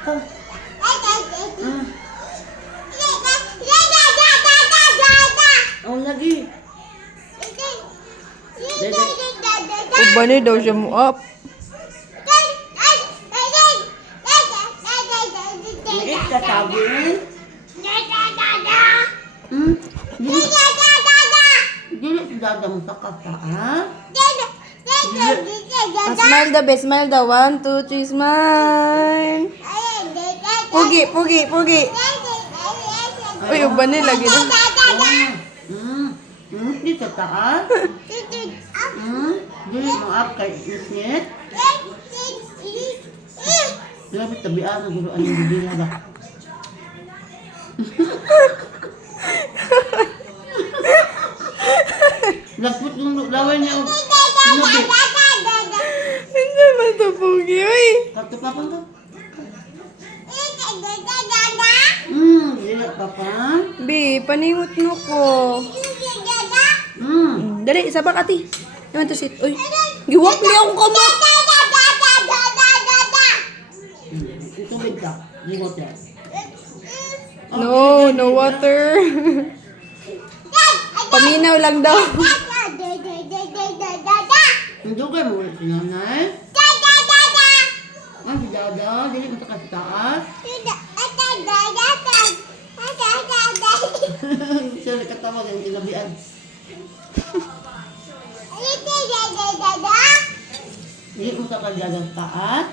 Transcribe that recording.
Ko. Ang lagi. Ubani daw siya mo up. Liit ka tawin. Dili si dada mo sa kasa, ha? Smile daw, be. Smile daw. 1, 2, 3, smile. Pugi, pugi, pugi. Uy, ubani lagi daw. Di sa taas. Dili mo up kay isnit. Grabe tabian na guruan yung bibila ba? Lagpot yung lawan niya. Sinubi. Hindi man ito pugi, uy. Katupapan ka? Dili papa. Be, paningot no ko. Dali, sabak ati. Naman to sit. Uy, giwak niya akong kamot. Itubig ka. Limot yan. No, no water. Paminaw lang daw. Ang dugay mo ulit si nanay. Si dada. Dili mo sa taas. Siya nakatawag ang tinabian. Dili mo sa taas.